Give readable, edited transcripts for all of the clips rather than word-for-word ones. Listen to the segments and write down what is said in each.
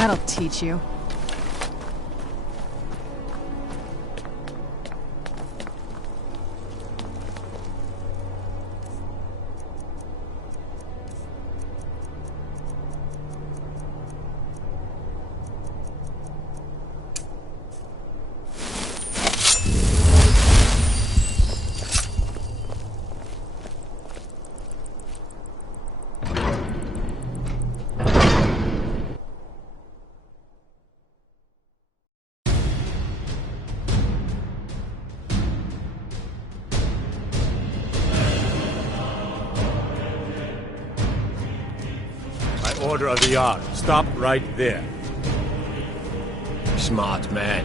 That'll teach you. Order of the yard. Stop right there. Smart man.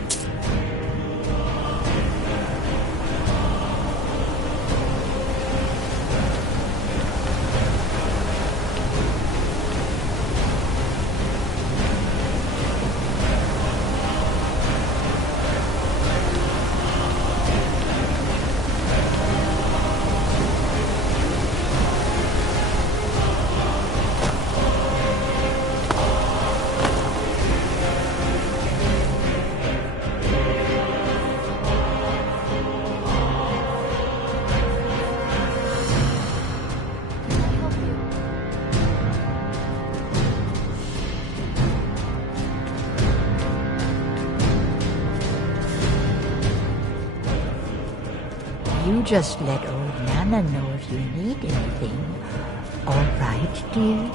You just let old Nana know if you need anything. All right, dear?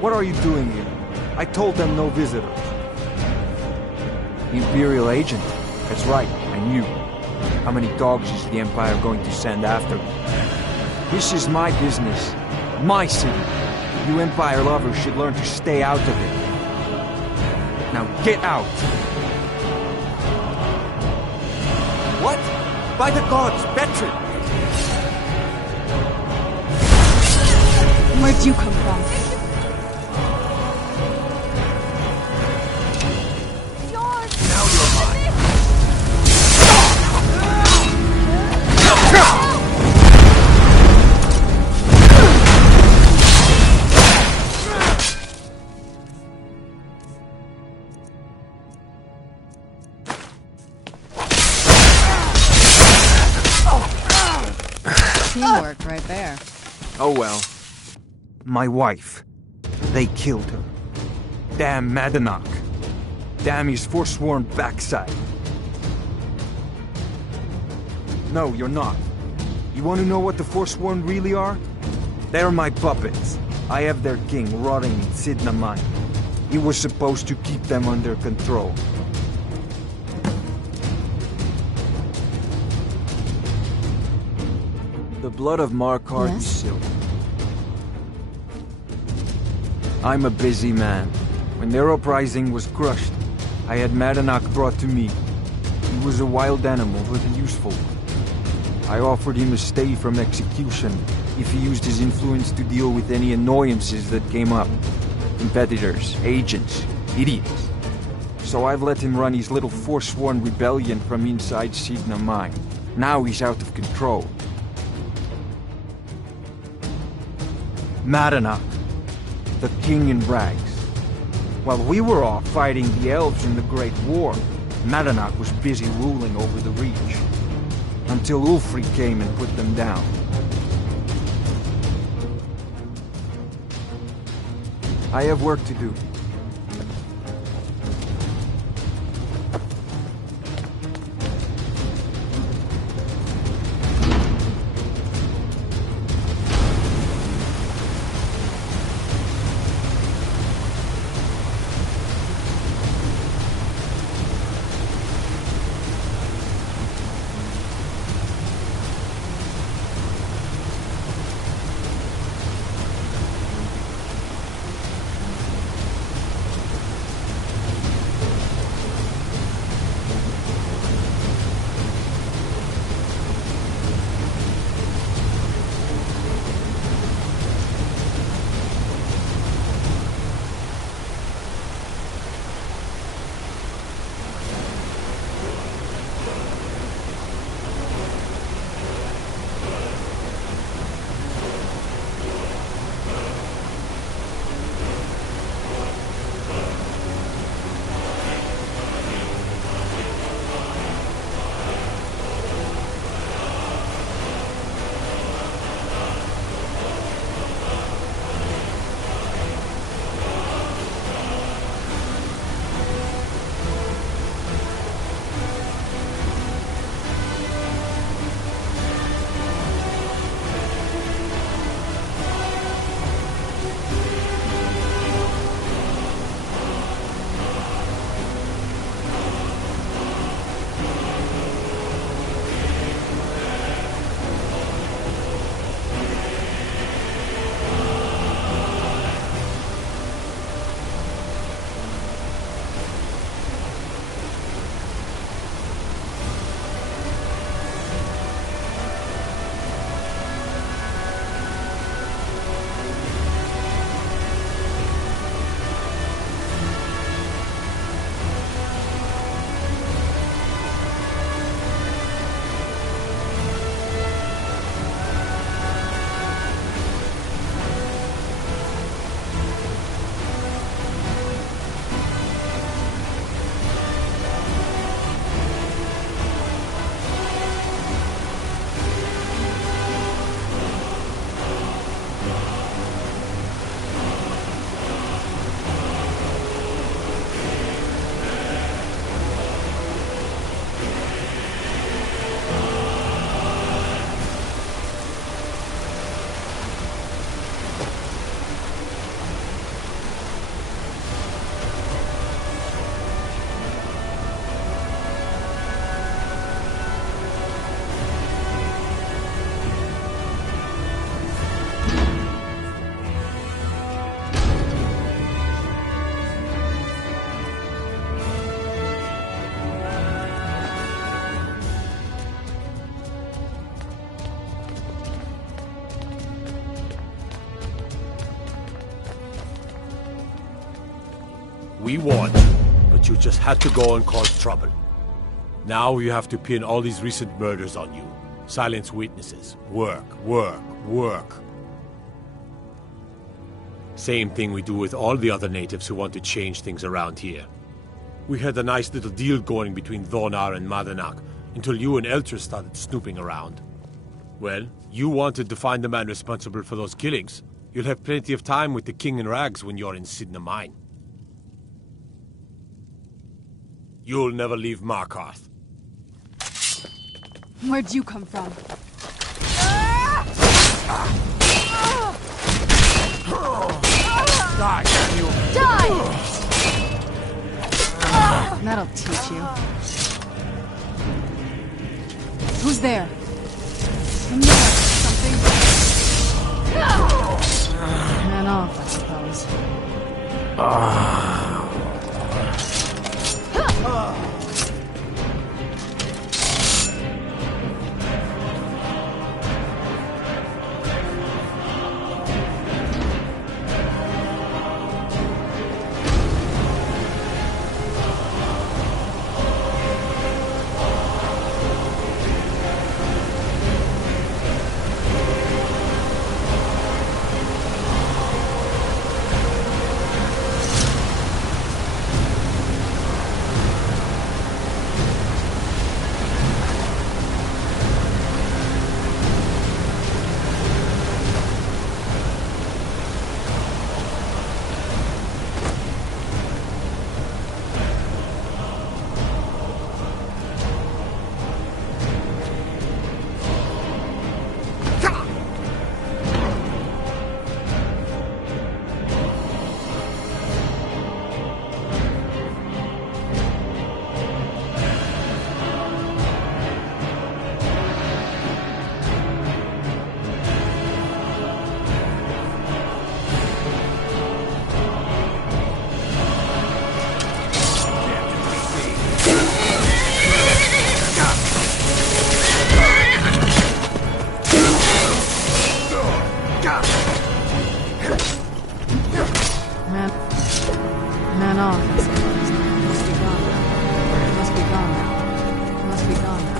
What are you doing here? I told them no visitors. Imperial agent? That's right, I knew. How many dogs is the Empire going to send after me? This is my business. My city. You Empire lovers should learn to stay out of it. Now get out! What? By the gods, Bertrand! Where'd you come from? Now you're mine! Teamwork right there. Oh well. My wife. They killed her. Damn Madanach. Damn his forsworn backside. No, you're not. You want to know what the forsworn really are? They're my puppets. I have their king rotting in Sidna mine. He was supposed to keep them under control. The blood of Markarth is silver. I'm a busy man. When their uprising was crushed, I had Madanach brought to me. He was a wild animal, but a useful one. I offered him a stay from execution if he used his influence to deal with any annoyances that came up. Competitors, agents, idiots. So I've let him run his little forsworn rebellion from inside Sidna mine. Now he's out of control. Madanach, the king in rags. While we were off fighting the elves in the Great War, Madanach was busy ruling over the Reach. Until Ulfric came and put them down. I have work to do. We warned you, but you just had to go and cause trouble. Now you have to pin all these recent murders on you. Silence witnesses. Work, work, work. Same thing we do with all the other natives who want to change things around here. We had a nice little deal going between Thonar and Madanak until you and Elter started snooping around. Well, you wanted to find the man responsible for those killings. You'll have plenty of time with the King in Rags when you're in Sidna Mine. You'll never leave Markarth. Where'd you come from? Die, damn you! Die! That'll teach you. Who's there? In there, something? Man off, I suppose. Man off, I suppose. Must be gone now. Must be gone now. Must be gone now.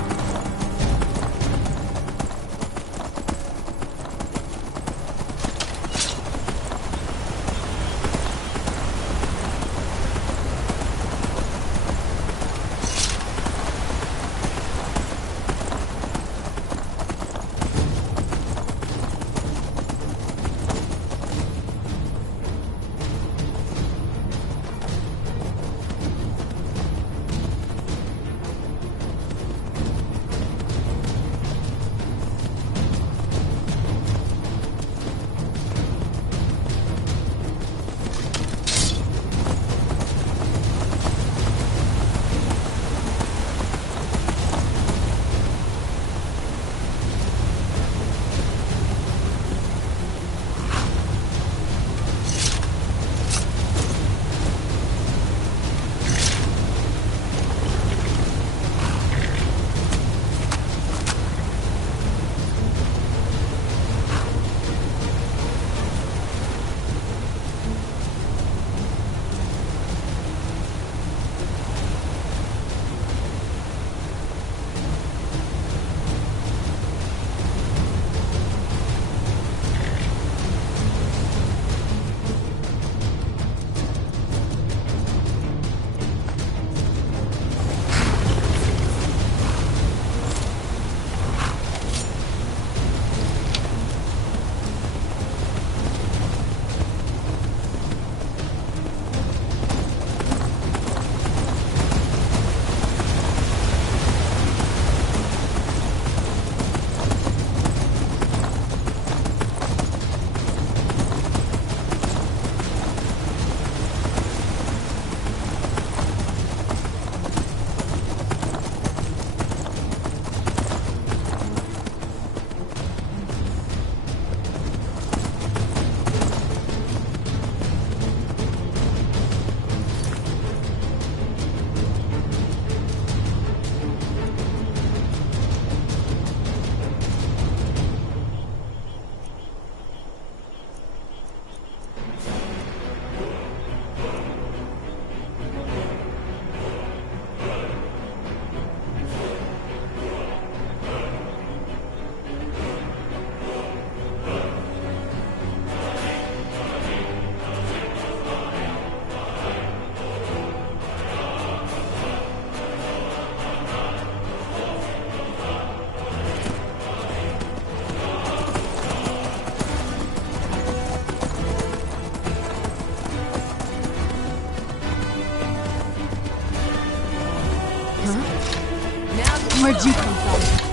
Where'd you come from?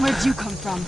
Where'd you come from?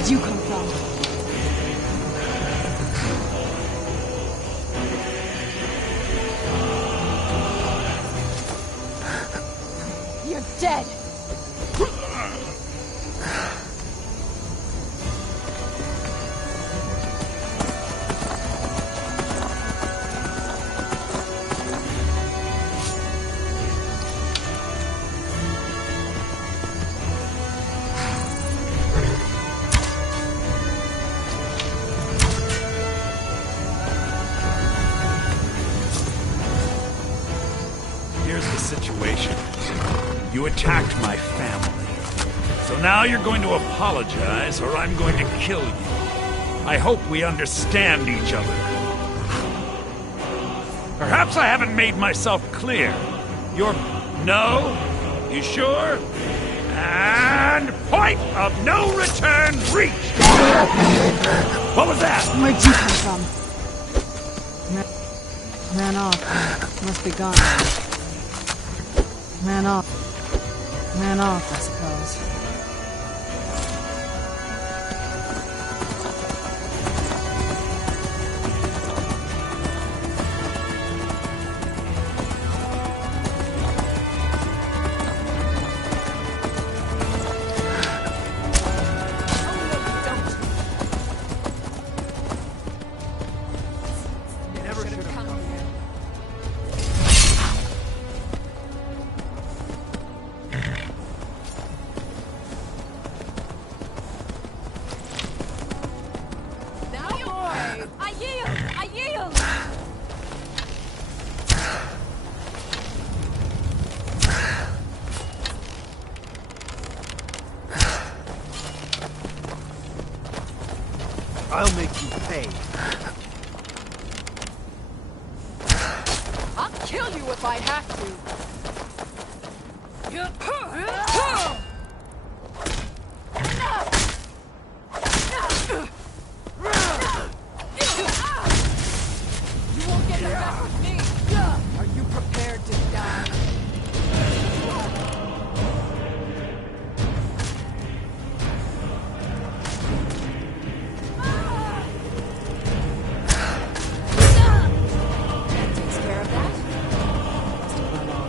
Where'd you come from? You're dead! Here's the situation. You attacked my family. So now you're going to apologize, or I'm going to kill you. I hope we understand each other. Perhaps I haven't made myself clear. You're... No? You sure? And point of no return reached! What was that? Where'd you come from? Ran off. Must be gone. Ran off. Ran off, I suppose. I'll make you pay. I'll kill you if I have to. You won't get the best with me. Are you prepared to die? Takes care of that. Must have run off.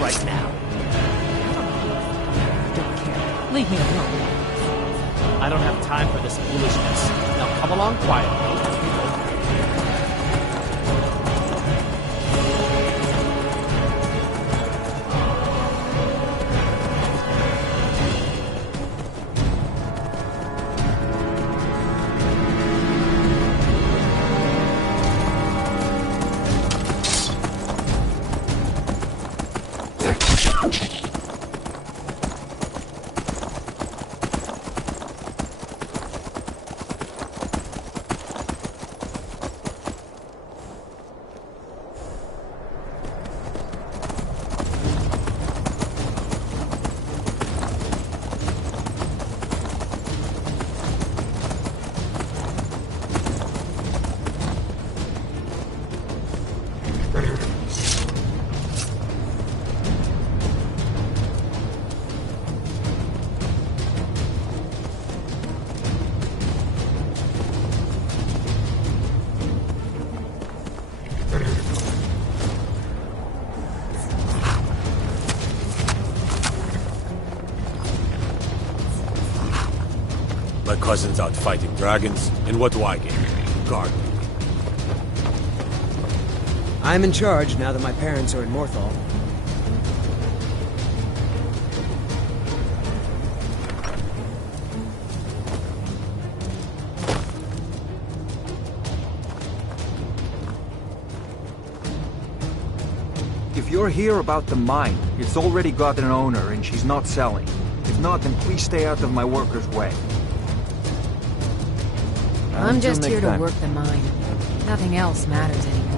Right now. Don't care. Leave me alone. I don't have time for this foolishness. Now come along quietly. My cousin's out fighting dragons, and what do I get? Guard. I'm in charge now that my parents are in Morthal. If you're here about the mine, it's already got an owner and she's not selling. If not, then please stay out of my workers' way. I'm Until just next here to time. work the mine. Nothing else matters anymore.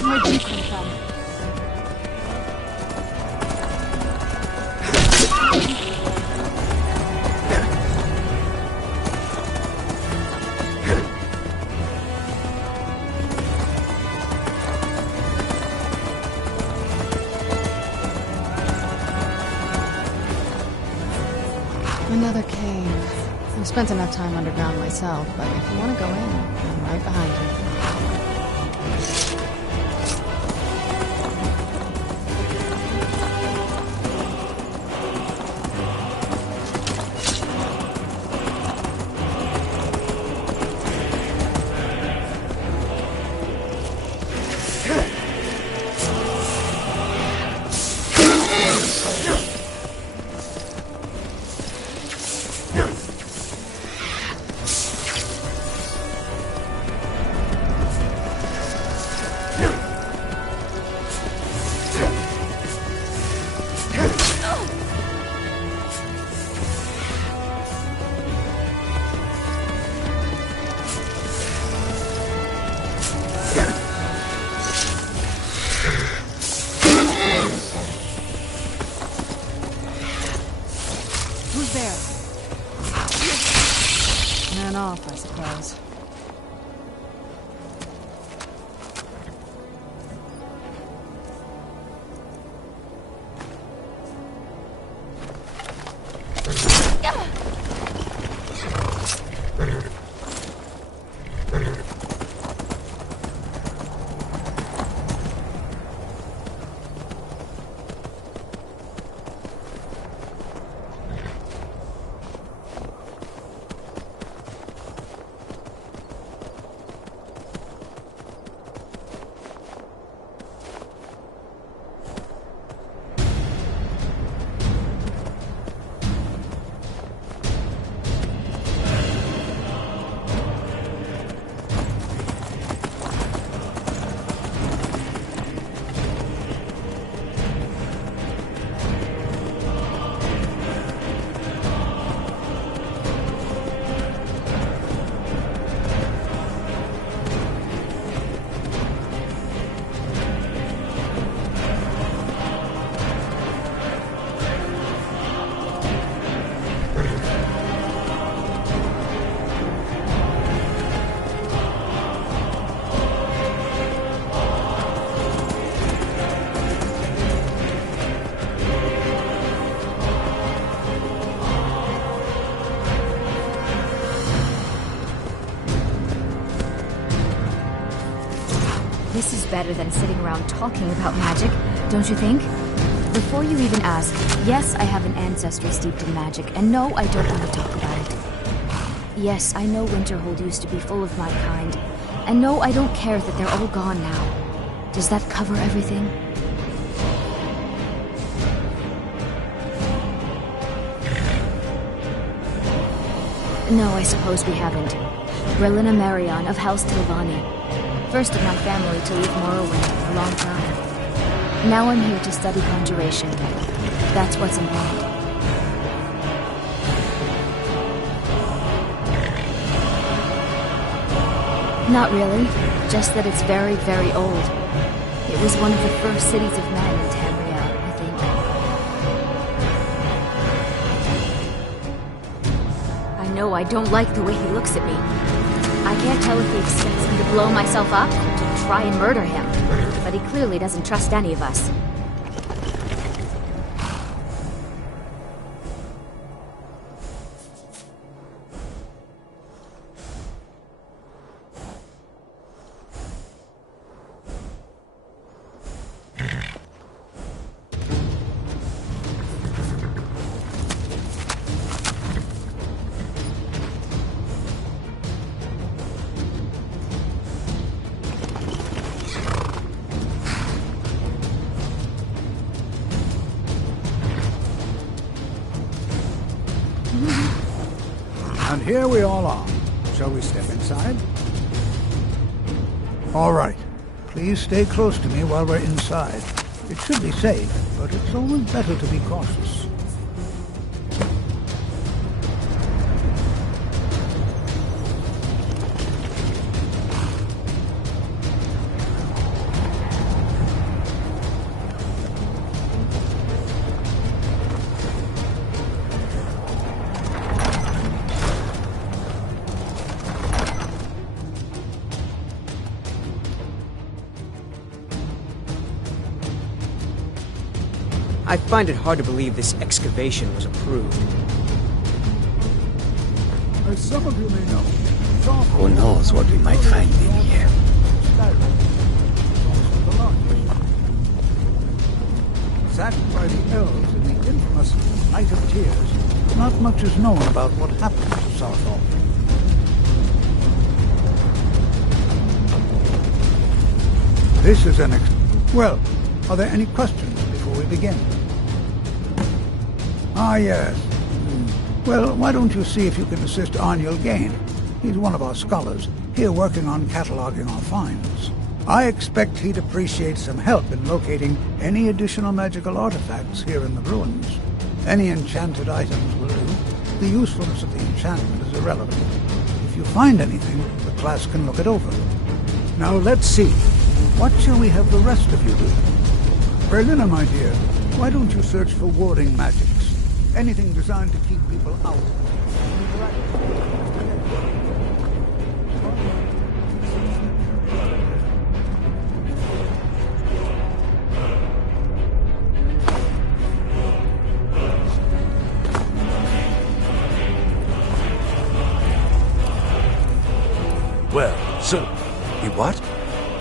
Where do you come from? Another cave. I've spent enough time underground myself, but if you want to go in, I'm right behind you. This is better than sitting around talking about magic, don't you think? Before you even ask, yes, I have an ancestry steeped in magic, and no, I don't want to talk about it. Yes, I know Winterhold used to be full of my kind, and no, I don't care that they're all gone now. Does that cover everything? No, I suppose we haven't. Berlina Marion of House Tilvani. First of my family to leave Morrowind for a long time. Now I'm here to study conjuration. That's what's important. Not really. Just that it's very, very old. It was one of the first cities of men in Tamriel, I think. I know I don't like the way he looks at me. I can't tell if he expects me to blow myself up or to try and murder him. But he clearly doesn't trust any of us. And here we all are. Shall we step inside? All right. Please stay close to me while we're inside. It should be safe, but it's always better to be cautious. I find it hard to believe this excavation was approved. As some of you may know, who knows what we might find in here? Skyrim. Sacked by the elves in the infamous Night of Tears, not much is known about what happened to Southall. This is an well, are there any questions before we begin? Ah, yes. Well, why don't you see if you can assist Arniel Gain? He's one of our scholars, here working on cataloging our finds. I expect he'd appreciate some help in locating any additional magical artifacts here in the ruins. Any enchanted items will do. The usefulness of the enchantment is irrelevant. If you find anything, the class can look it over. Now let's see. What shall we have the rest of you do? Berlina, my dear, why don't you search for warding magics? Anything designed to keep people out. Well, so, you what?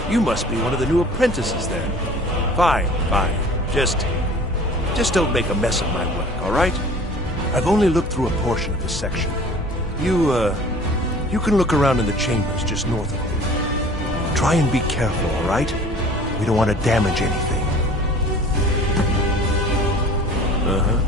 You must be one of the new apprentices then. Fine, fine. Just don't make a mess of my work, all right? I've only looked through a portion of this section. You can look around in the chambers just north of me. Try and be careful, all right? We don't want to damage anything. Uh-huh.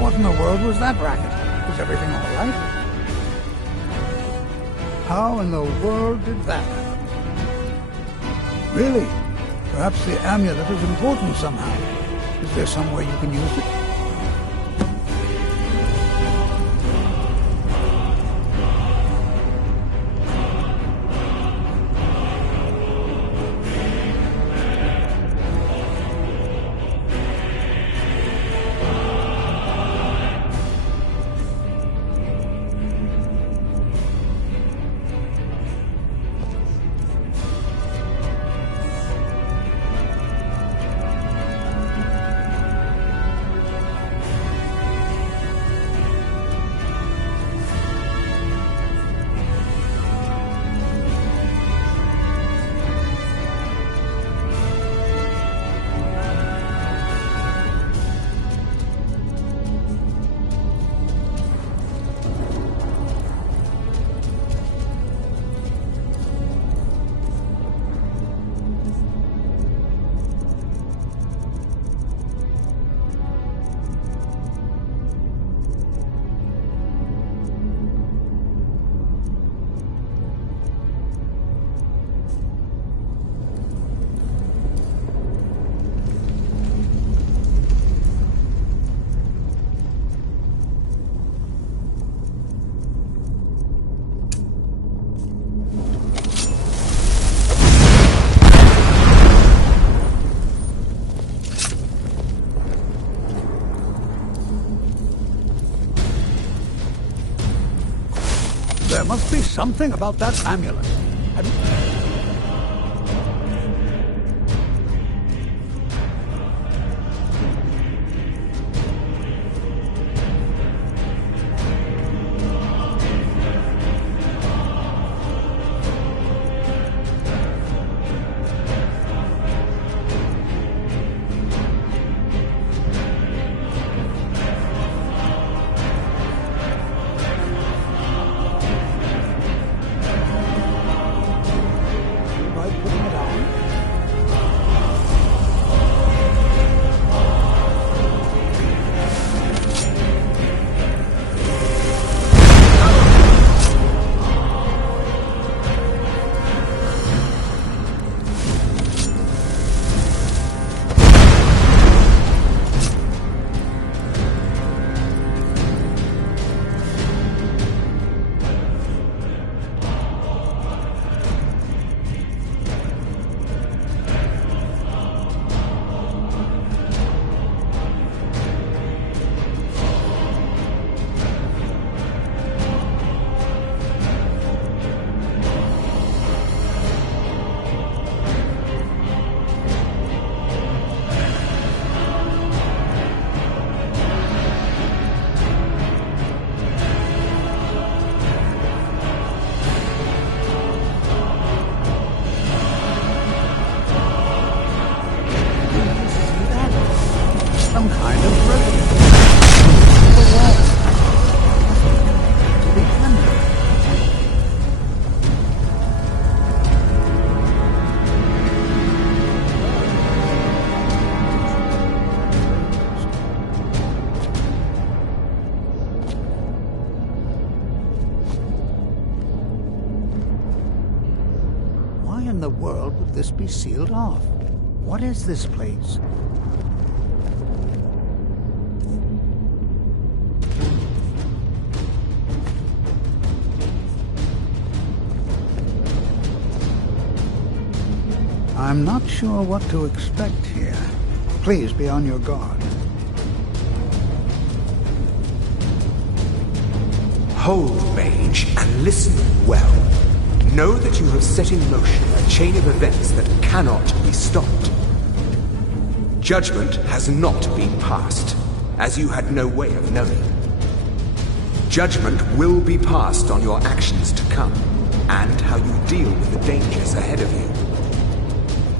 What in the world was that racket? Is everything all right? How in the world did that happen? Really? Perhaps the amulet is important somehow. Is there some way you can use it? There must be something about that amulet. Some kind of relic. The wall. To the amulet. Why in the world would this be sealed off? What is this place? I'm not sure what to expect here. Please be on your guard. Hold, mage, and listen well. Know that you have set in motion a chain of events that cannot be stopped. Judgment has not been passed, as you had no way of knowing. Judgment will be passed on your actions to come, and how you deal with the dangers ahead of you.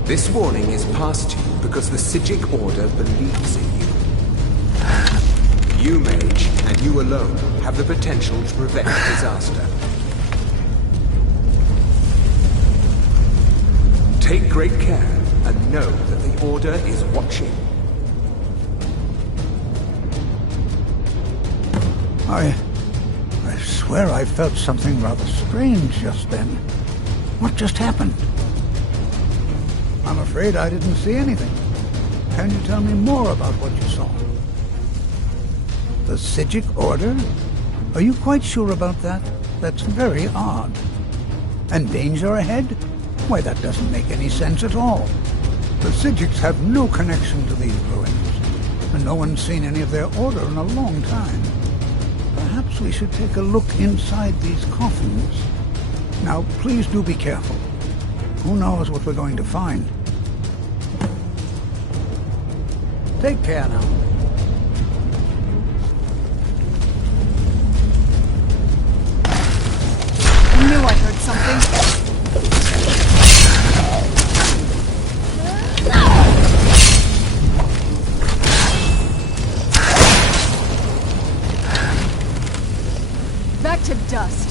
This warning is passed to you because the Psijic Order believes in you. You, mage, and you alone, have the potential to prevent disaster. Take great care, and know that the Order is watching. I swear I felt something rather strange just then. What just happened? I'm afraid I didn't see anything. Can you tell me more about what you saw? The Psijic Order? Are you quite sure about that? That's very odd. And danger ahead? Why, that doesn't make any sense at all. The Psijics have no connection to these ruins, and no one's seen any of their order in a long time. Perhaps we should take a look inside these coffins. Now, please do be careful. Who knows what we're going to find? Take care now. I knew I heard something. Back to dust.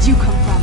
Where'd you come from?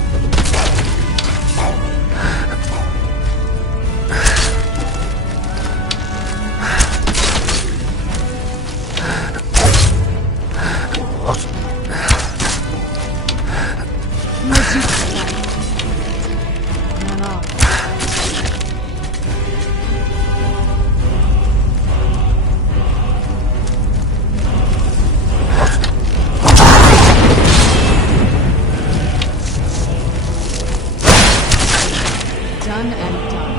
Done and done.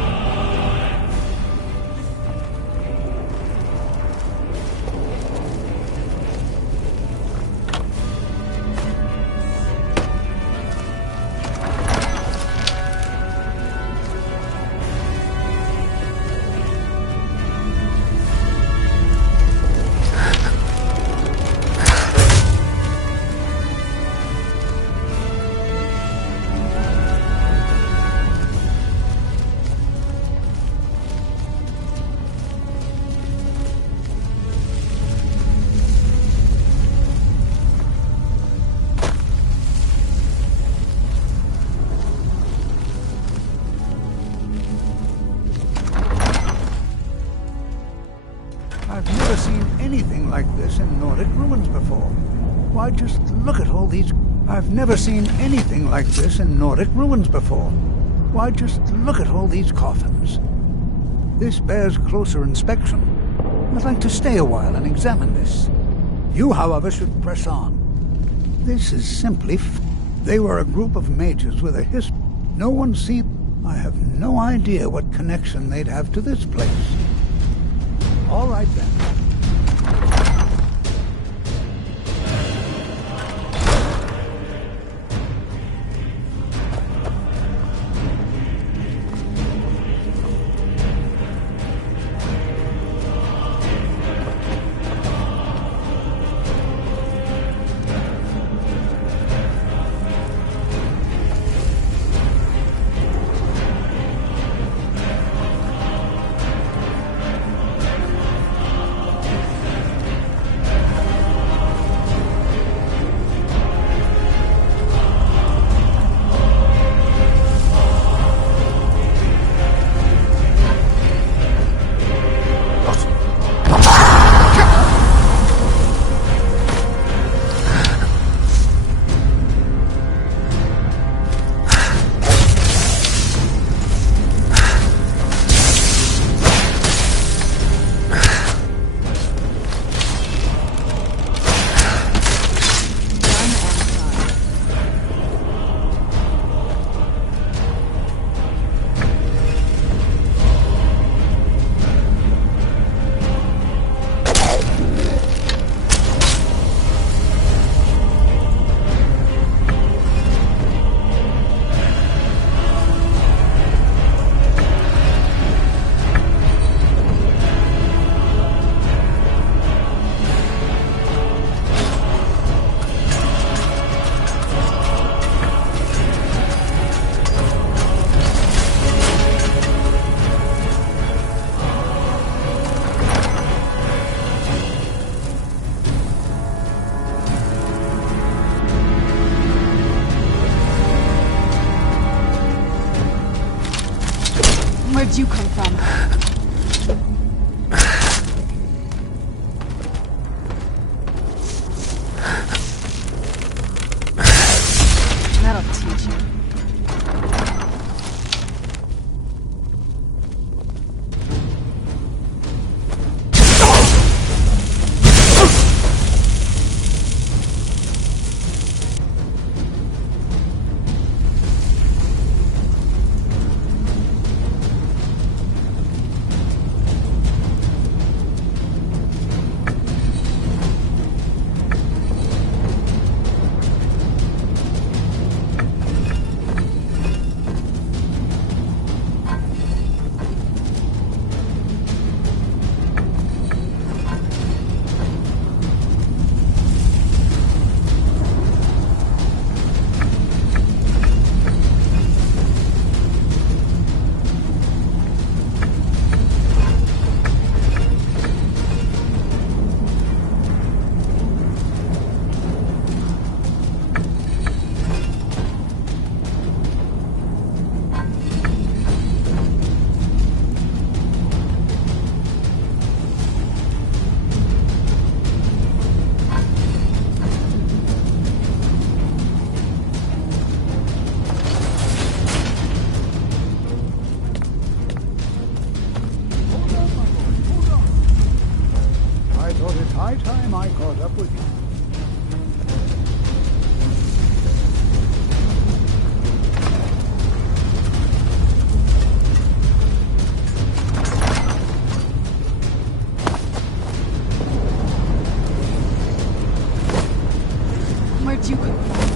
I've never seen anything like this in Nordic ruins before. Why, just look at all these... I've never seen anything like this in Nordic ruins before. Why, just look at all these coffins. This bears closer inspection. I'd like to stay a while and examine this. You, however, should press on. This is simply... They were a group of mages with a history. No one seemed... I have no idea what connection they'd have to this place. All right, then. Where'd you come from? That'll teach you. I caught up with you. Where'd you come from?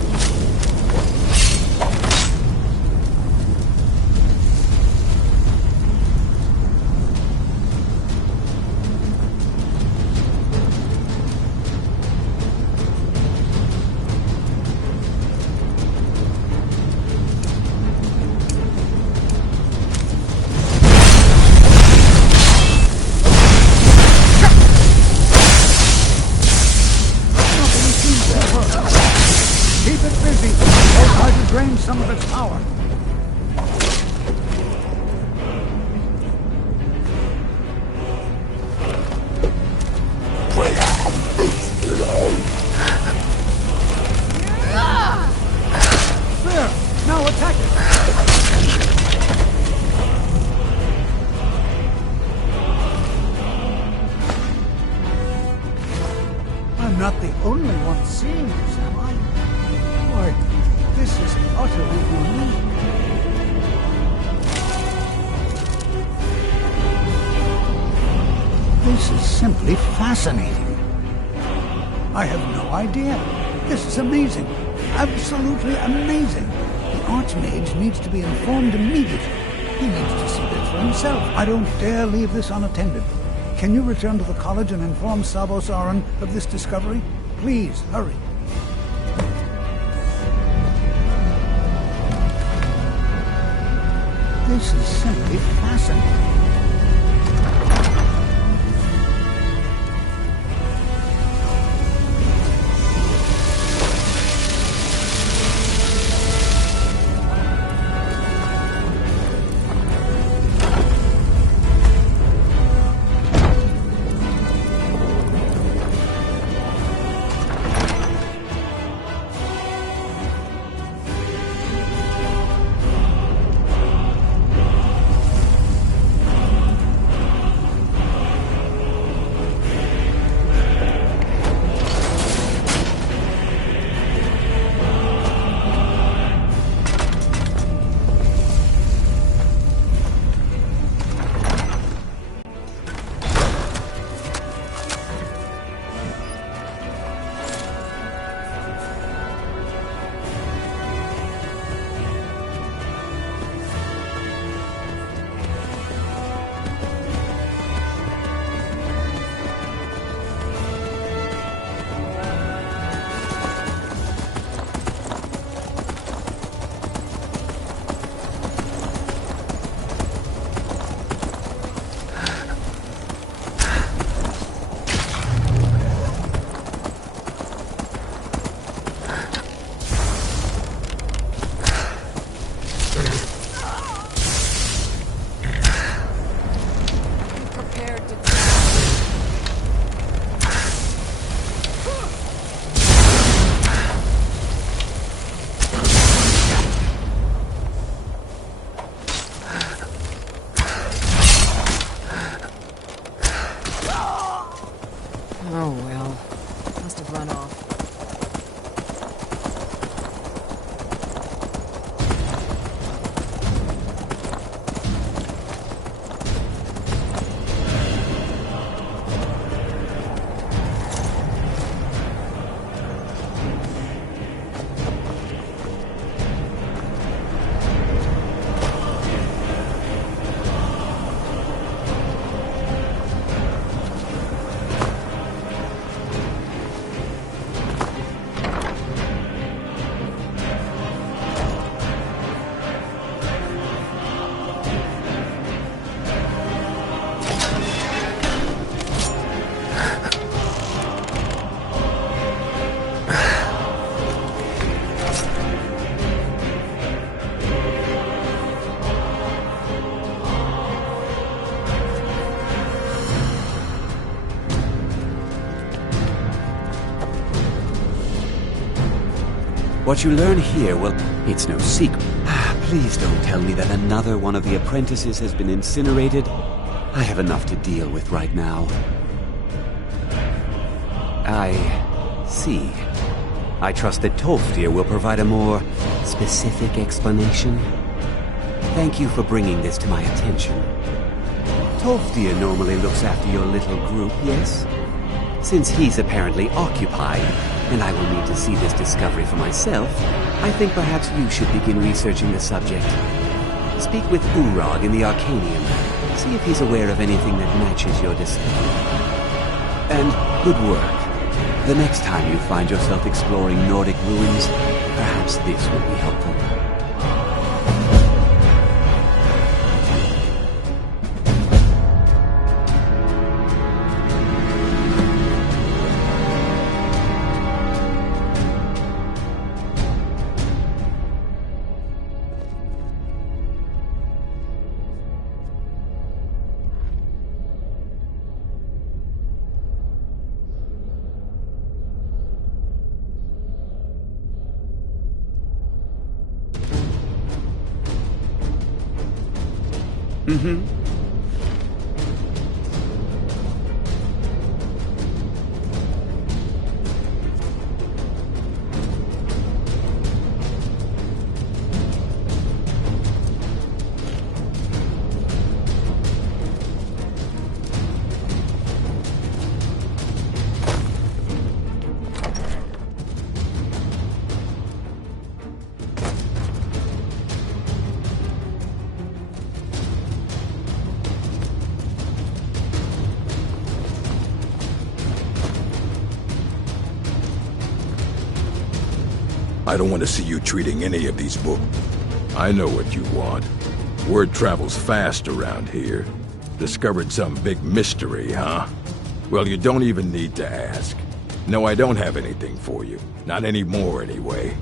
Keep it busy. They'll try to drain some of its power. There! Now attack it! I'm not the only one seeing this, am I? Boy, this is utterly unique. This is simply fascinating. I have no idea. This is amazing. Absolutely amazing. The Archmage needs to be informed immediately. He needs to see this for himself. I don't dare leave this unattended. Can you return to the college and inform Sabos Aran of this discovery? Please, hurry. This is simply fascinating. Oh well. Must have run off. What you learn here, well, it's no secret. Please don't tell me that another one of the apprentices has been incinerated. I have enough to deal with right now. I see. I trust that Tolfdir will provide a more specific explanation. Thank you for bringing this to my attention. Tolfdir normally looks after your little group, yes? Since he's apparently occupied, and I will need to see this discovery for myself, I think perhaps you should begin researching the subject. Speak with Urag in the Arcanium. See if he's aware of anything that matches your discovery. And good work. The next time you find yourself exploring Nordic ruins, perhaps this will be helpful. Mm-hmm. I don't want to see you treating any of these books. I know what you want. Word travels fast around here. Discovered some big mystery, huh? Well, you don't even need to ask. No, I don't have anything for you. Not anymore, anyway.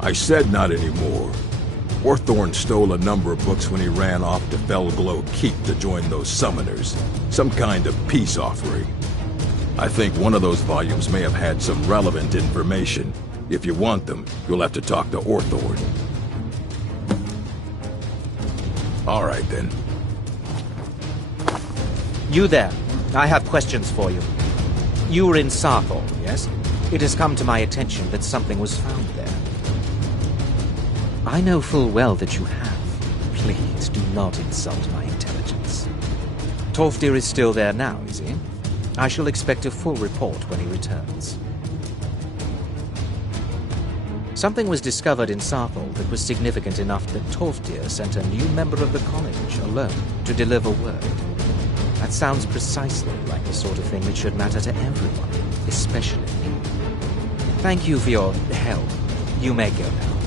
I said not anymore. Orthorn stole a number of books when he ran off to Felglow Keep to join those summoners. Some kind of peace offering. I think one of those volumes may have had some relevant information. If you want them, you'll have to talk to Orthorn. All right, then. You there. I have questions for you. You were in Sarthor, yes? It has come to my attention that something was found there. I know full well that you have. Please do not insult my intelligence. Tolfdir is still there now, is he? I shall expect a full report when he returns. Something was discovered in Sarthor that was significant enough that Tolfdir sent a new member of the college alone to deliver word. That sounds precisely like the sort of thing that should matter to everyone, especially me. Thank you for your help. You may go now.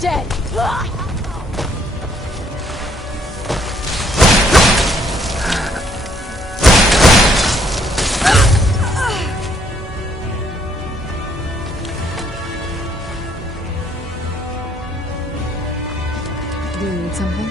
dead! Do you need something?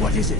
What is it?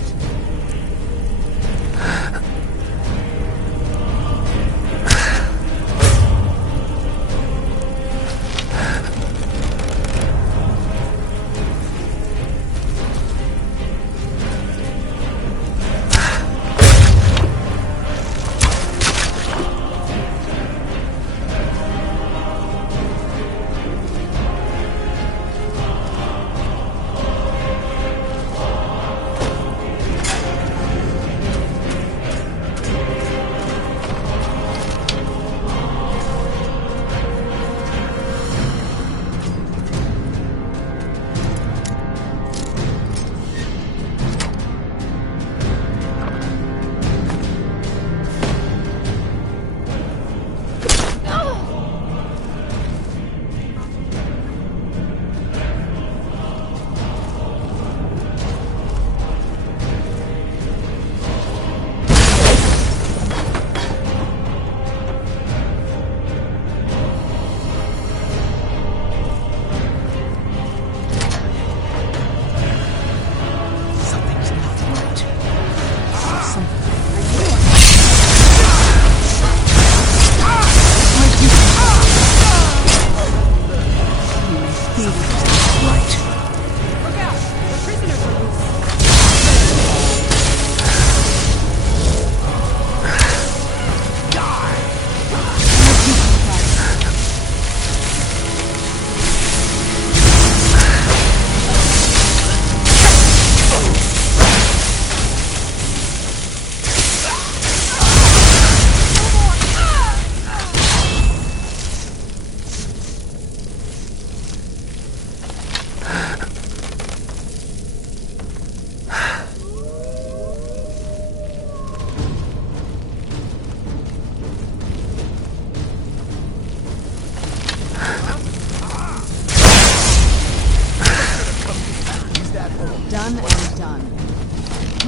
Done and done.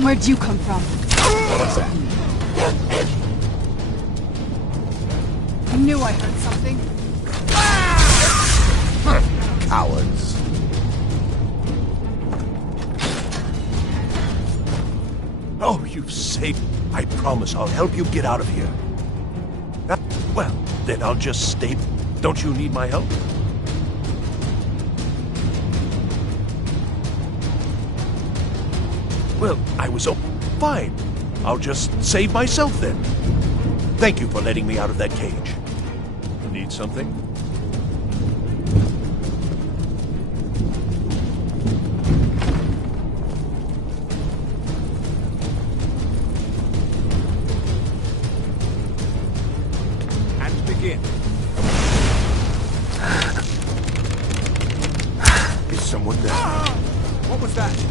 Where'd you come from? What was that? I knew I heard something. Cowards. Oh, you've saved. I promise I'll help you get out of here. Well, then I'll just stay. Don't you need my help? Well, I was fine. I'll just save myself then. Thank you for letting me out of that cage. Need something? And begin. Is someone there? What was that?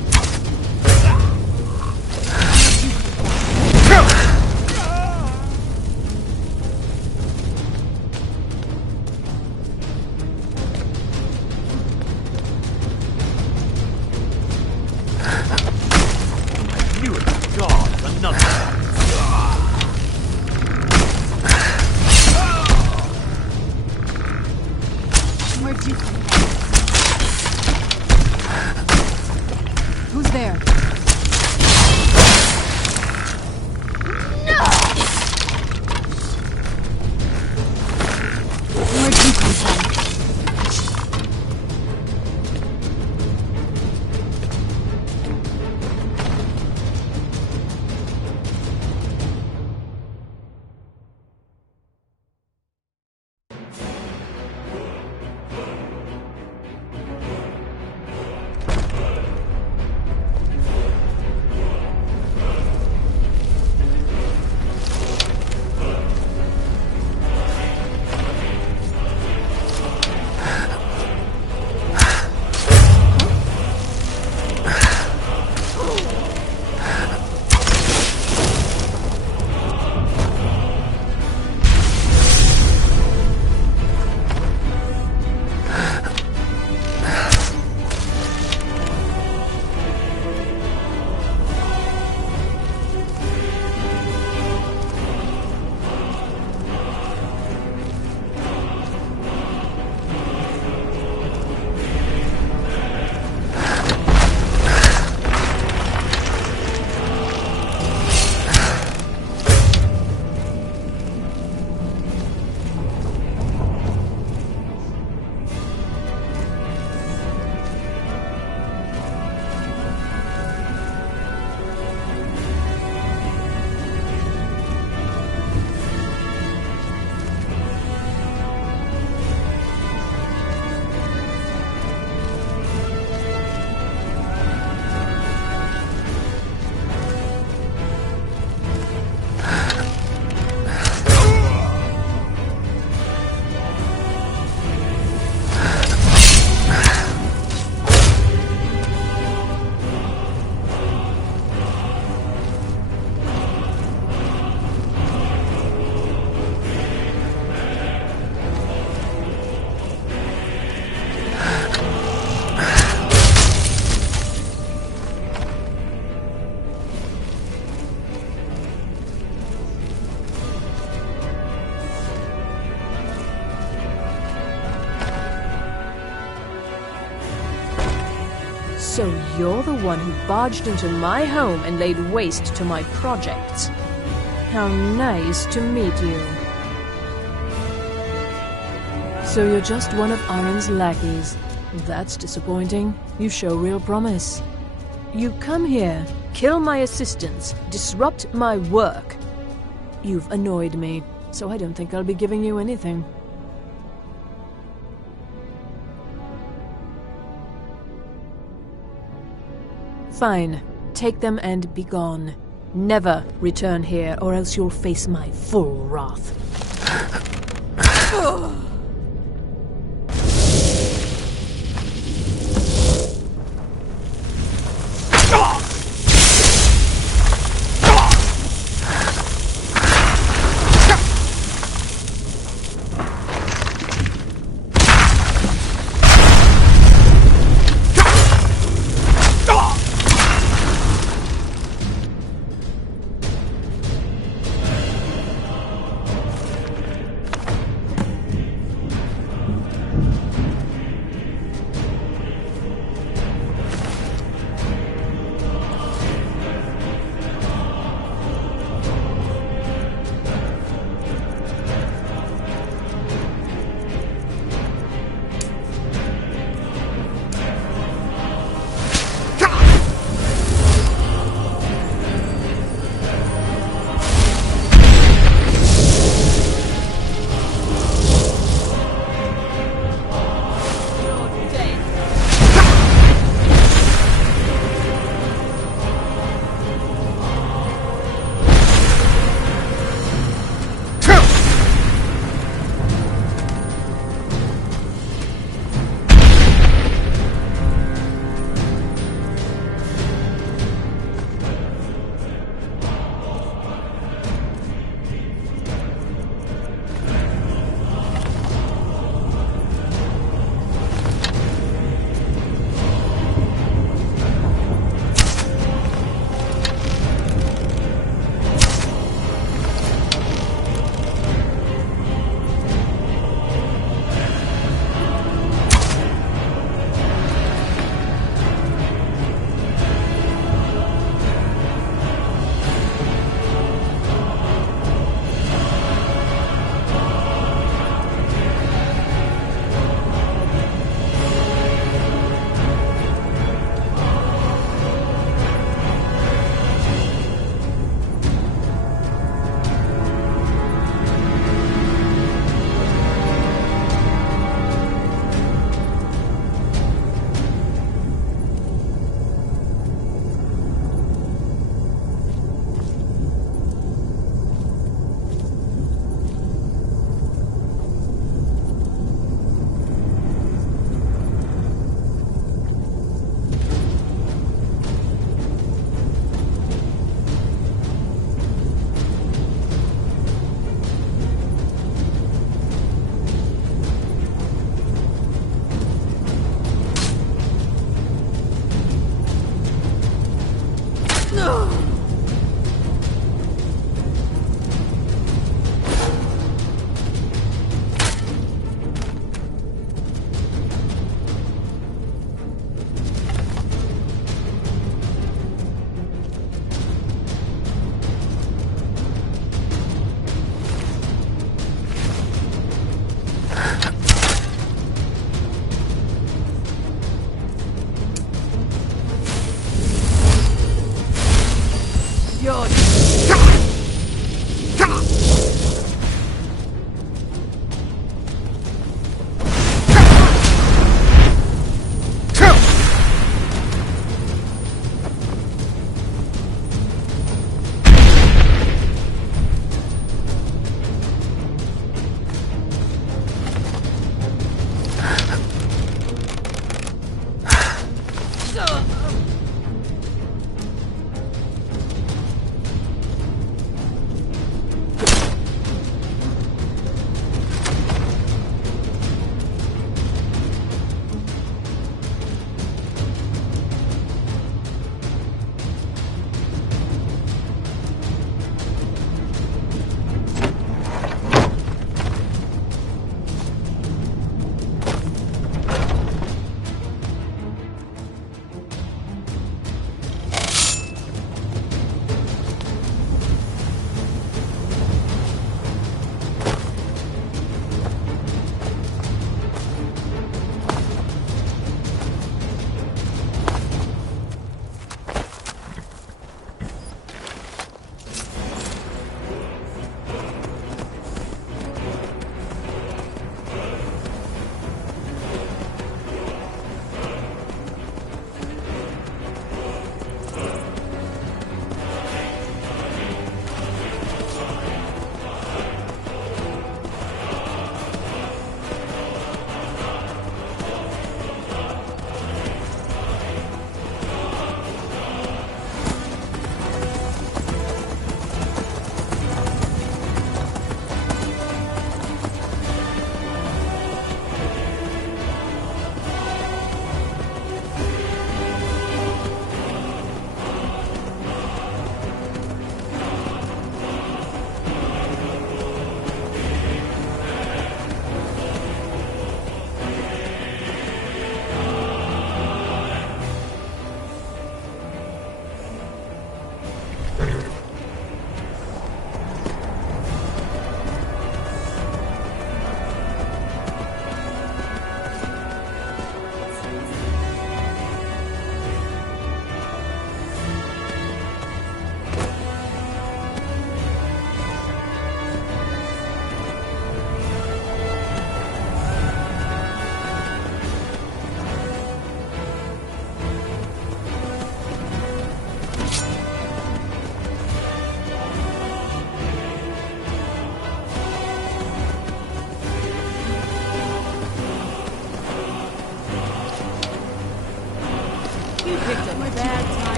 So you're the one who barged into my home and laid waste to my projects. How nice to meet you. So you're just one of Aron's lackeys. That's disappointing. You show real promise. You come here, kill my assistants, disrupt my work. You've annoyed me, so I don't think I'll be giving you anything. Fine. Take them and be gone. Never return here, or else you'll face my full wrath.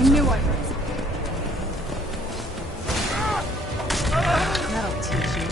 I knew I heard something. That'll teach you.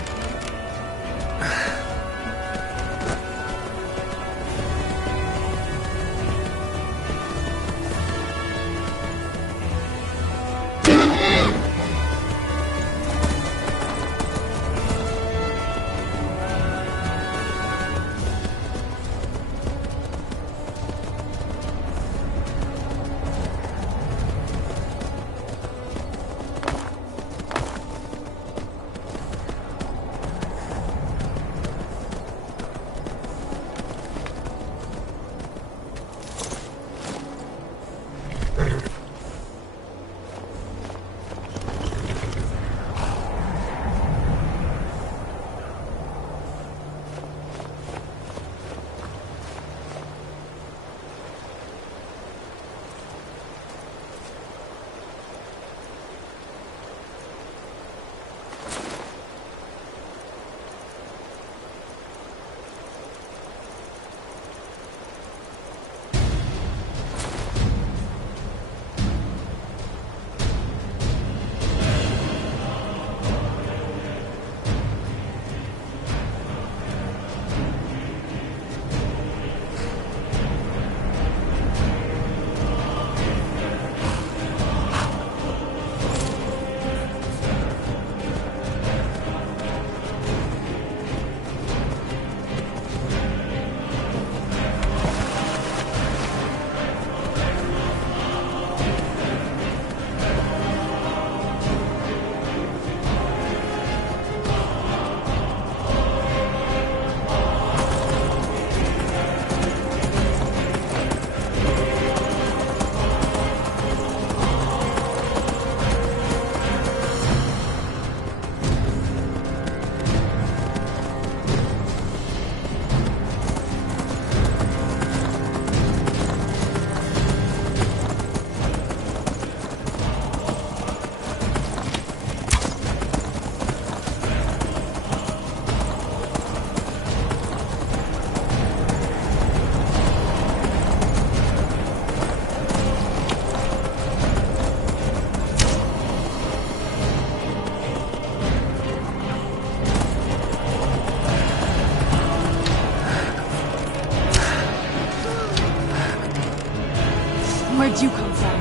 Where'd you come from?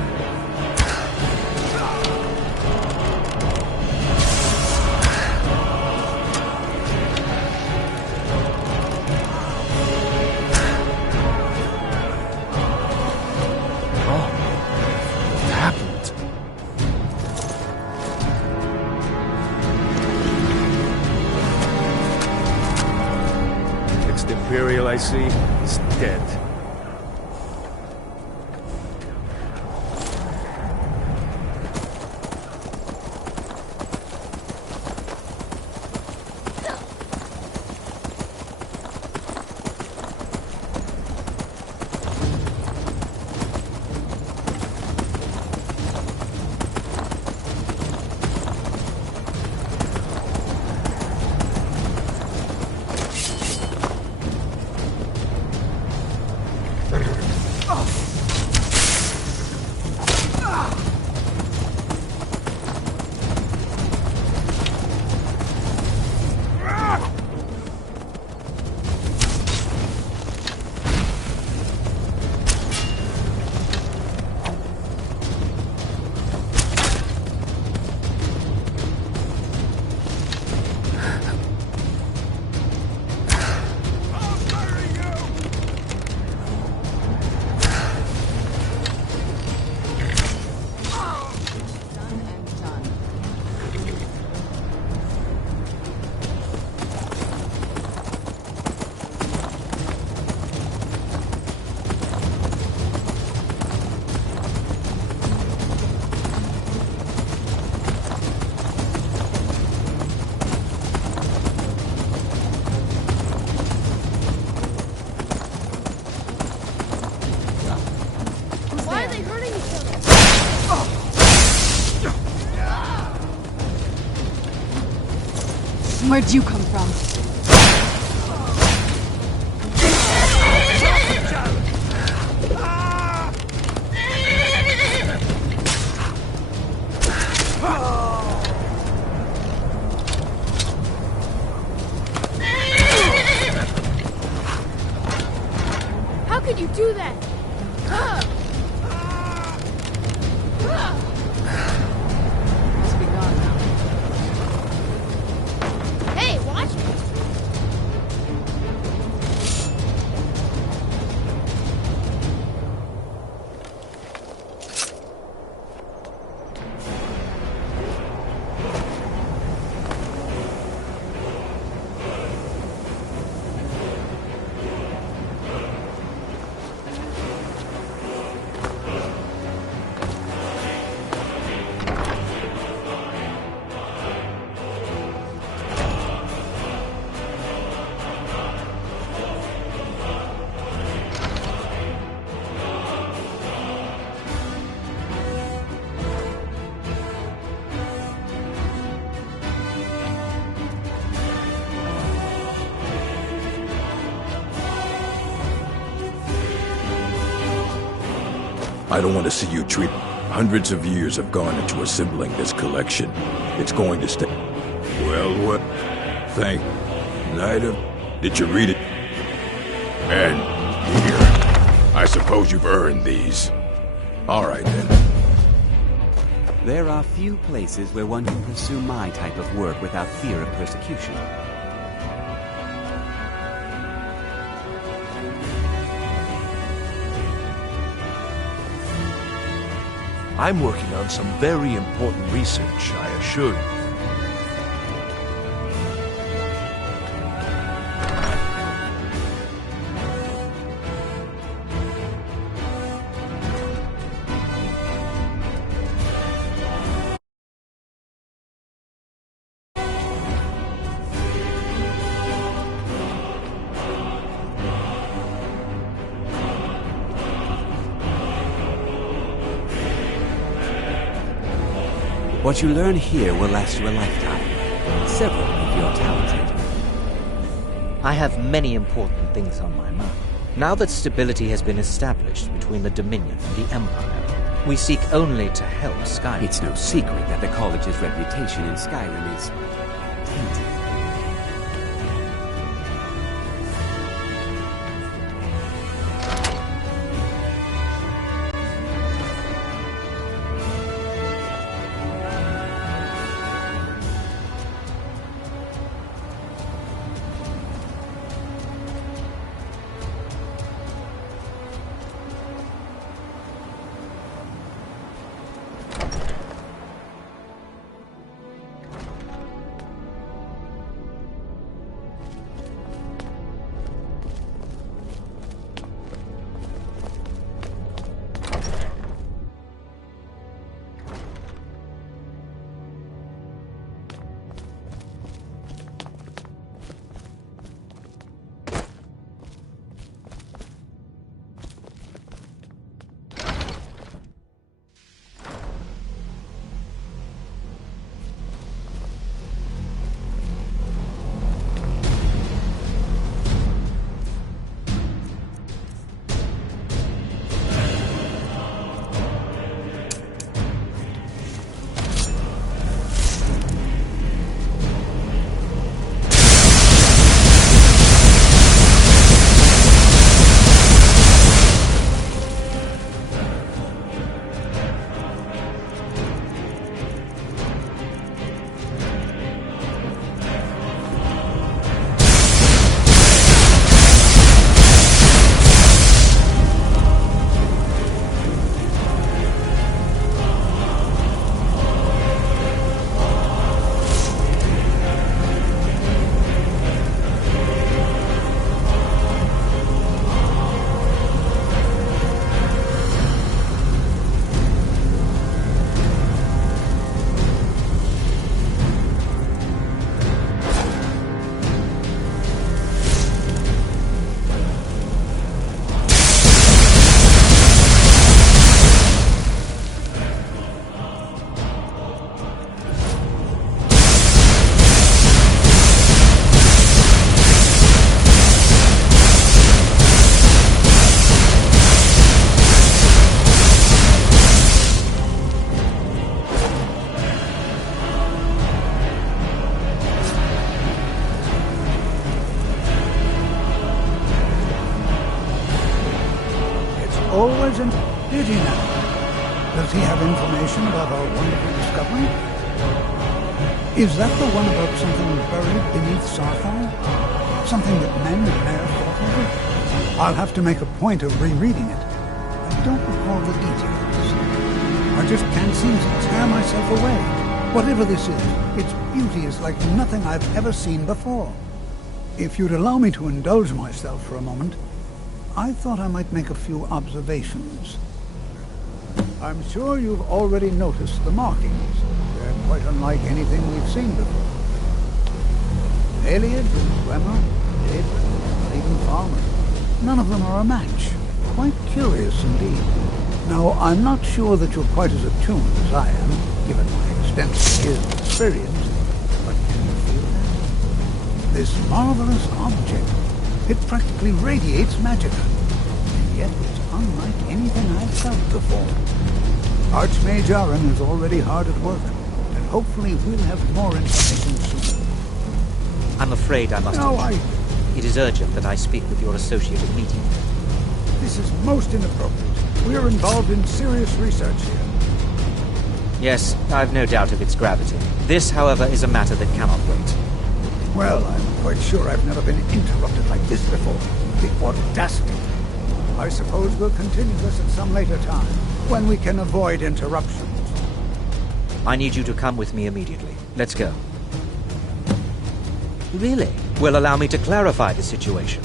What happened? Next Imperial I see is dead. Where'd you come from? can you do that? Must be gone now. Hey, watch me! I don't want to see you treat... Hundreds of years have gone into assembling this collection. It's going to stay... Well, what? Thank... Night of... Did you read it? And... Here. I suppose you've earned these. Alright then. There are few places where one can pursue my type of work without fear of persecution. I'm working on some very important research, I assure you. What you learn here will last you a lifetime. Several if you're talented. I have many important things on my mind. Now that stability has been established between the Dominion and the Empire, we seek only to help Skyrim. It's no secret that the college's reputation in Skyrim is tainted. always did he now? Does he have information about our wonderful discovery? Is that the one about something buried beneath Sarthal? Something that men and Mare fought over? I'll have to make a point of rereading it. I don't recall the details. I just can't seem to tear myself away. Whatever this is, its beauty is like nothing I've ever seen before. If you'd allow me to indulge myself for a moment, I thought I might make a few observations. I'm sure you've already noticed the markings. They're quite unlike anything we've seen before. Aliad, Swemmer, David, or even Farmer. None of them are a match. Quite curious indeed. Now, I'm not sure that you're quite as attuned as I am, given my extensive years of experience, but can you feel that? This marvelous object, it practically radiates magicka, and yet it's unlike anything I've felt before. Archmage Aaron is already hard at work, and hopefully we'll have more information soon. I'm afraid I must... No, It is urgent that I speak with your associate immediately. This is most inappropriate. We are involved in serious research here. Yes, I've no doubt of its gravity. This, however, is a matter that cannot wait. Well, I'm quite sure I've never been interrupted like this before. The audacity. I suppose we'll continue this at some later time, when we can avoid interruptions. I need you to come with me immediately. Let's go. Really? Will allow me to clarify the situation.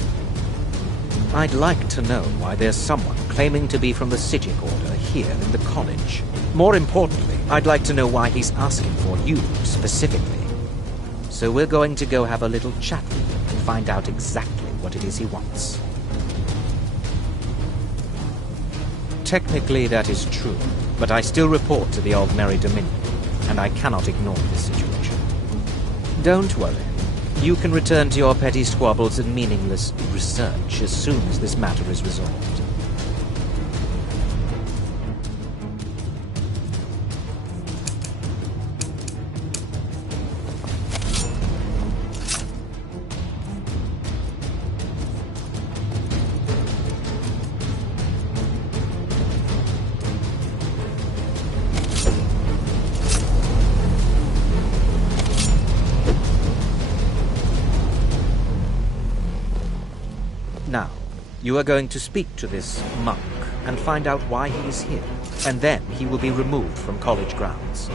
I'd like to know why there's someone claiming to be from the Psijic Order here in the college. More importantly, I'd like to know why he's asking for you specifically. So we're going to go have a little chat with him and find out exactly what it is he wants. Technically that is true, but I still report to the Aldmeri Dominion, and I cannot ignore this situation. Don't worry. You can return to your petty squabbles and meaningless research as soon as this matter is resolved. Now, you are going to speak to this monk and find out why he is here, and then he will be removed from college grounds.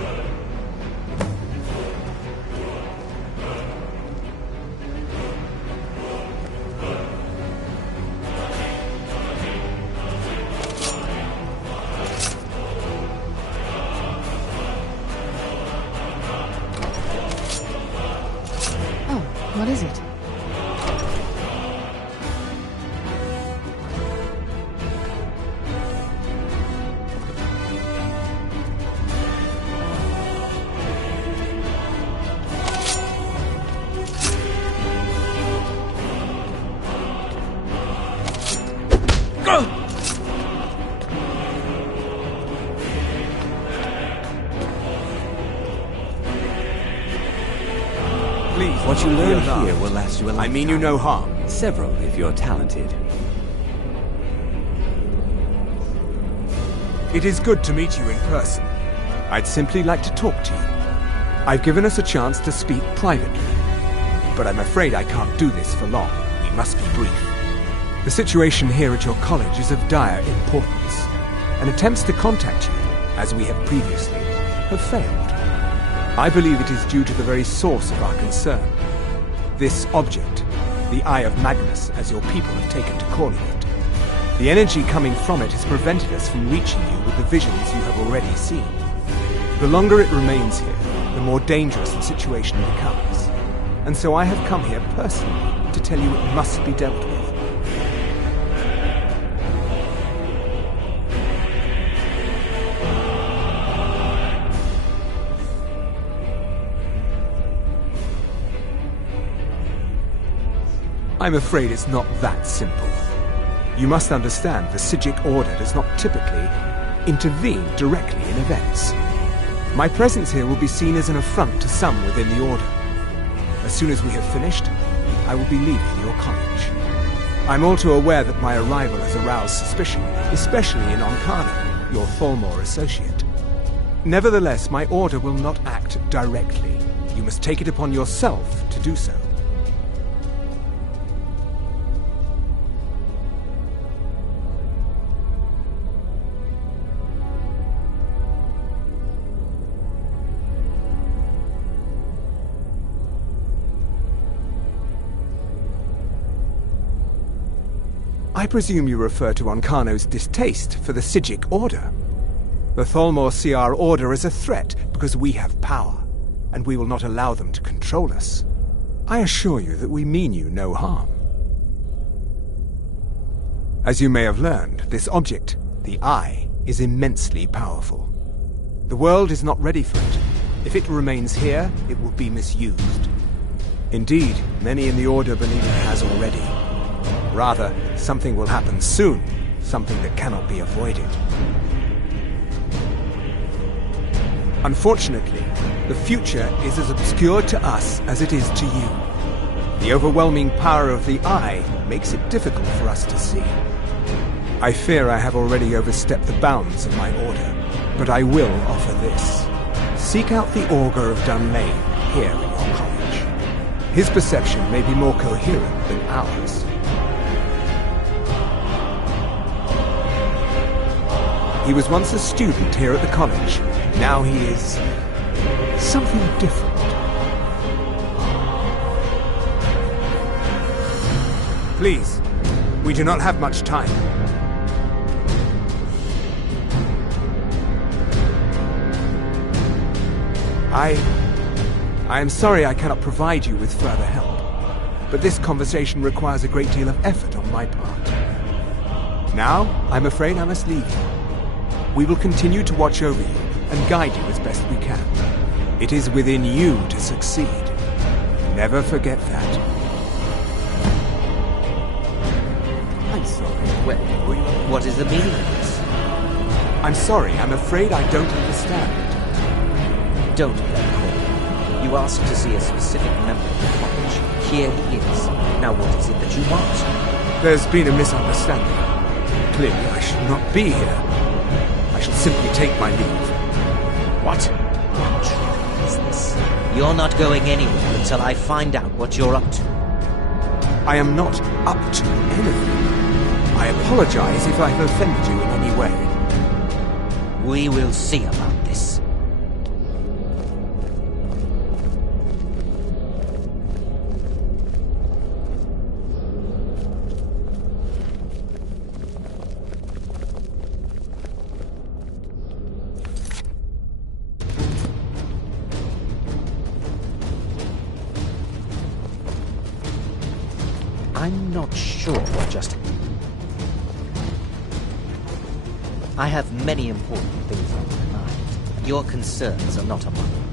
Oh, what is it? Please, What you learn here will last you a lifetime. I mean you no harm. Several, if you're talented. It is good to meet you in person. I'd simply like to talk to you. I've given us a chance to speak privately, but I'm afraid I can't do this for long. We must be brief. The situation here at your college is of dire importance, and attempts to contact you, as we have previously, have failed. I believe it is due to the very source of our concern. This object, the Eye of Magnus, as your people have taken to calling it. The energy coming from it has prevented us from reaching you with the visions you have already seen. The longer it remains here, the more dangerous the situation becomes. And so I have come here personally to tell you it must be dealt with. I'm afraid it's not that simple. You must understand the Psijic Order does not typically intervene directly in events. My presence here will be seen as an affront to some within the Order. As soon as we have finished, I will be leaving your college. I'm all too aware that my arrival has aroused suspicion, especially in Onkano, your Thalmor associate. Nevertheless, my order will not act directly. You must take it upon yourself to do so. I presume you refer to Onkano's distaste for the Sijic Order. The Thalmor see our order as a threat because we have power, and we will not allow them to control us. I assure you that we mean you no harm. As you may have learned, this object, the Eye, is immensely powerful. The world is not ready for it. If it remains here, it will be misused. Indeed, many in the Order believe it has already. Rather, something will happen soon, something that cannot be avoided. Unfortunately, the future is as obscure to us as it is to you. The overwhelming power of the Eye makes it difficult for us to see. I fear I have already overstepped the bounds of my order, but I will offer this. Seek out the Augur of Dunlane here in your college. His perception may be more coherent than ours. He was once a student here at the college. Now he is something different. Please, we do not have much time. I am sorry I cannot provide you with further help, but this conversation requires a great deal of effort on my part. Now, I'm afraid I must leave you. We will continue to watch over you and guide you as best we can. It is within you to succeed. Never forget that. I'm sorry. Well, what is the meaning of this? I'm sorry, I'm afraid I don't understand. Don't let go. You asked to see a specific member of the college. Here he is. Now what is it that you want? There's been a misunderstanding. Clearly I should not be here. I shall simply take my leave. What? What trick is this? You're not going anywhere until I find out what you're up to. I am not up to anything. I apologize if I've offended you in any way. We will see about this. I'm not sure what just... I have many important things on my mind. Your concerns are not among them.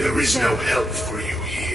There is no help for you here.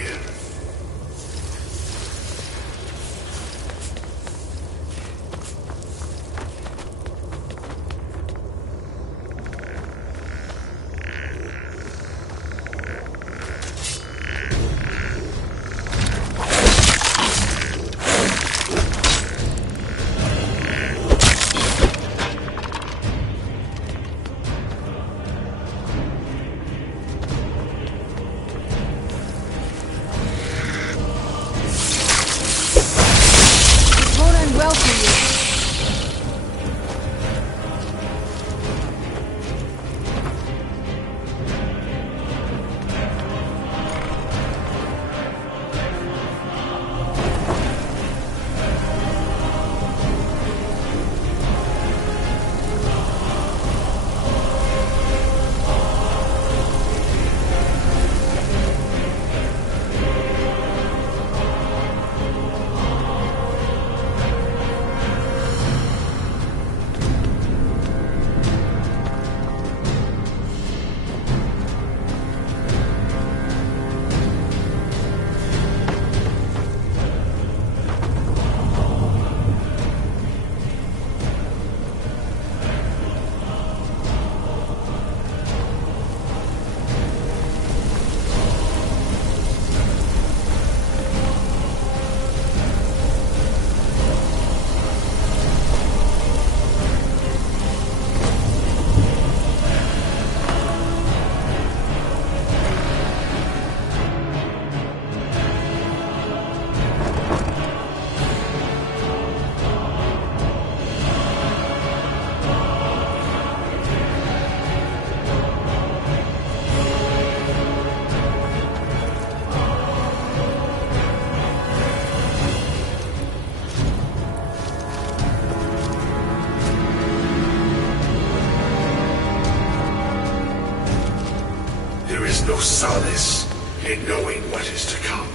No solace in knowing what is to come.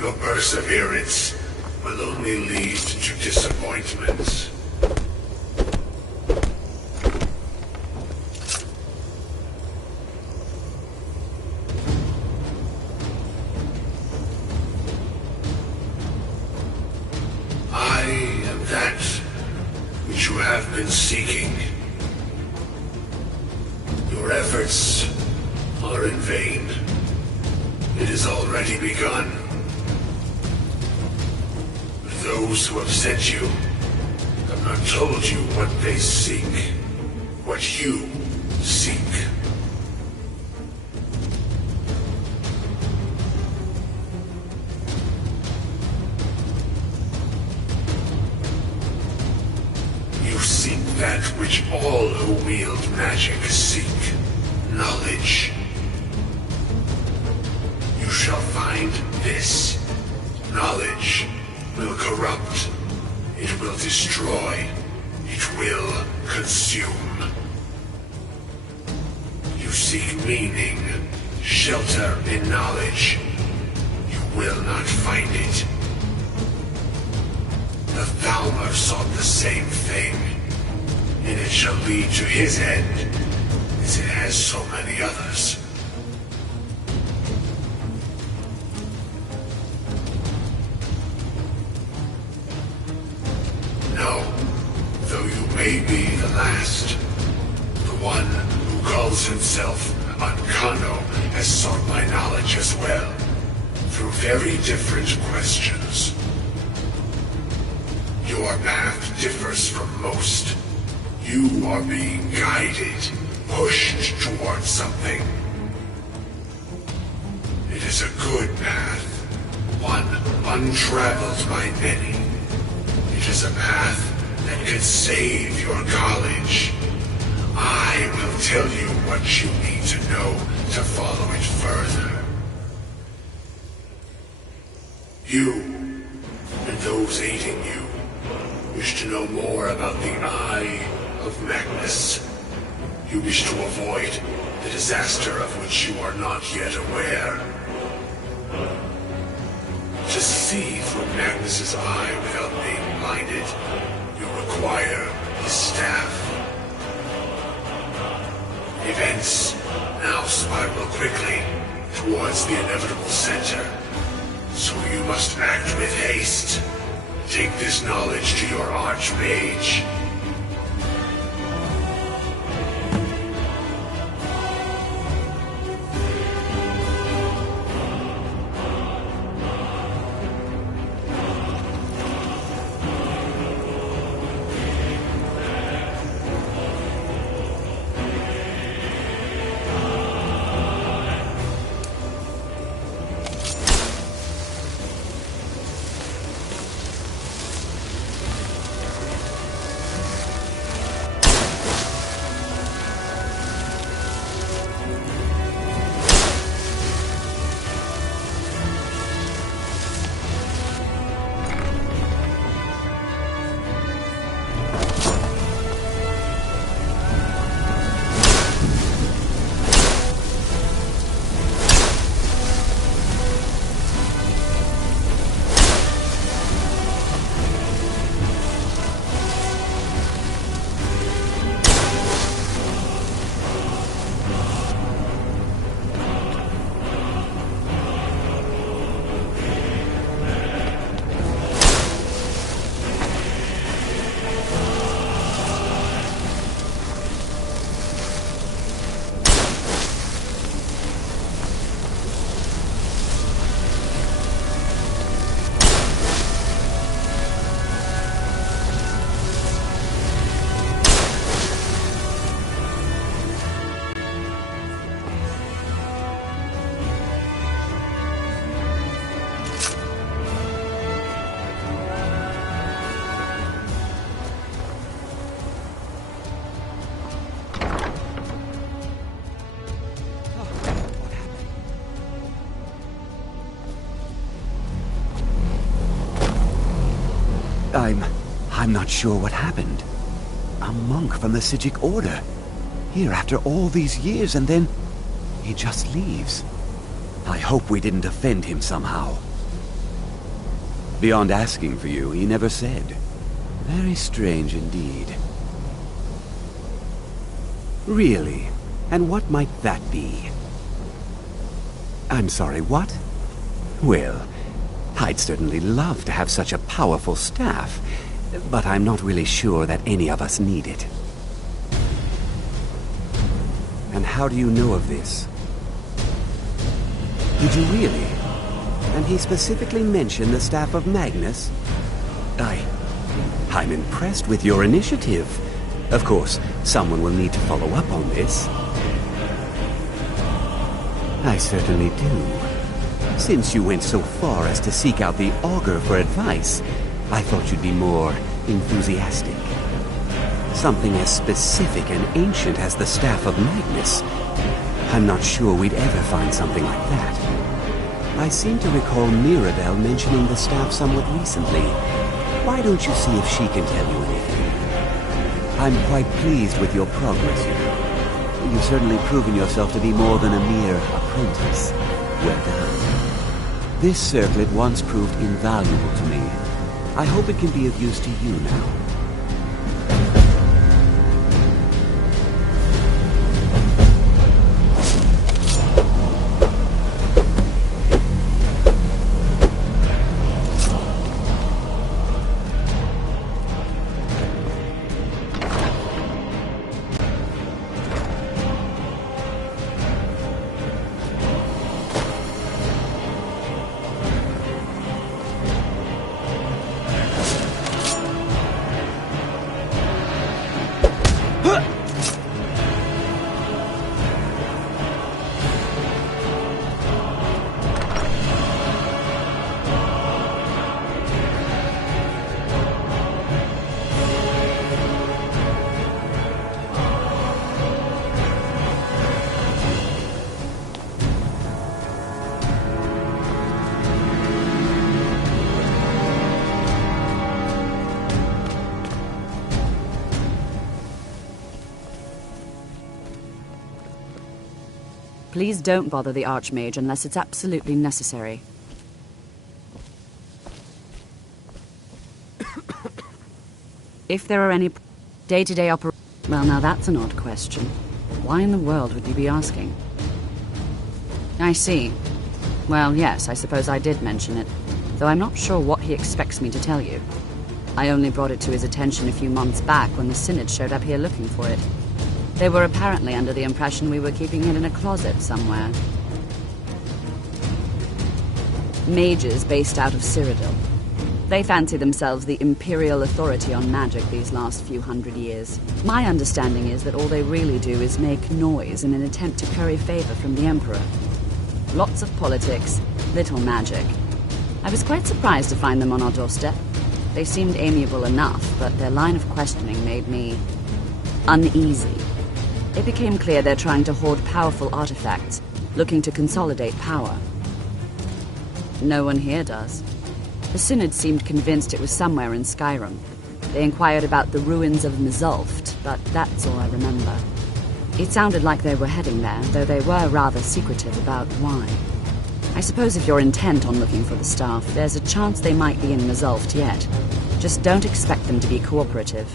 Your perseverance will only lead to disappointments. I am that which you have been seeking. Your efforts are in vain. It has already begun. Those who have sent you have not told you what they seek, what you seek. You seek that which all who wield magic seek. Knowledge. You shall find this. Knowledge will corrupt. It will destroy. It will consume. You seek meaning, shelter in knowledge. You will not find it. The Thalmor sought the same thing, and it shall lead to his end, as it has so many others. No, though you may be the last, the one who calls himself Ancano has sought my knowledge as well, through very different questions. Your path differs from most. You are being guided, pushed towards something. It is a good path, one untraveled by many. It is a path that can save your college. I will tell you what you need to know to follow it further. You, and those aiding you, wish to know more about the Eye of Magnus. You wish to avoid the disaster of which you are not yet aware. To see through Magnus's eye without being blinded, you require his staff. Events now spiral quickly towards the inevitable center. So you must act with haste. Take this knowledge to your Archmage. I'm not sure what happened. A monk from the Sijic Order. Here after all these years, and then he just leaves. I hope we didn't offend him somehow. Beyond asking for you, he never said. Very strange indeed. Really? And what might that be? I'm sorry, what? Well, I'd certainly love to have such a powerful staff, but I'm not really sure that any of us need it. And how do you know of this? Did you really? And he specifically mentioned the staff of Magnus? I'm impressed with your initiative. Of course, someone will need to follow up on this. I certainly do. Since you went so far as to seek out the Augur for advice, I thought you'd be more enthusiastic. Something as specific and ancient as the Staff of Magnus. I'm not sure we'd ever find something like that. I seem to recall Mirabelle mentioning the staff somewhat recently. Why don't you see if she can tell you anything? I'm quite pleased with your progress here. You've certainly proven yourself to be more than a mere apprentice. Well done. This circlet once proved invaluable to me. I hope it can be of use to you now. Please don't bother the Archmage unless it's absolutely necessary. If there are any day-to-day operations... Well, now that's an odd question. Why in the world would you be asking? I see. Well, yes, I suppose I did mention it, though I'm not sure what he expects me to tell you. I only brought it to his attention a few months back when the Synod showed up here looking for it. They were apparently under the impression we were keeping it in a closet somewhere. Mages based out of Cyrodiil. They fancy themselves the imperial authority on magic these last few hundred years. My understanding is that all they really do is make noise in an attempt to curry favor from the Emperor. Lots of politics, little magic. I was quite surprised to find them on our doorstep. They seemed amiable enough, but their line of questioning made me uneasy. It became clear they're trying to hoard powerful artifacts, looking to consolidate power. No one here does. The Synod seemed convinced it was somewhere in Skyrim. They inquired about the ruins of Mzulft, but that's all I remember. It sounded like they were heading there, though they were rather secretive about why. I suppose if you're intent on looking for the staff, there's a chance they might be in Mzulft yet. Just don't expect them to be cooperative.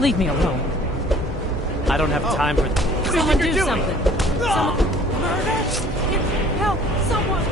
Leave me alone. I don't have time for this. Someone do something. Someone... Help! Someone!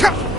Come!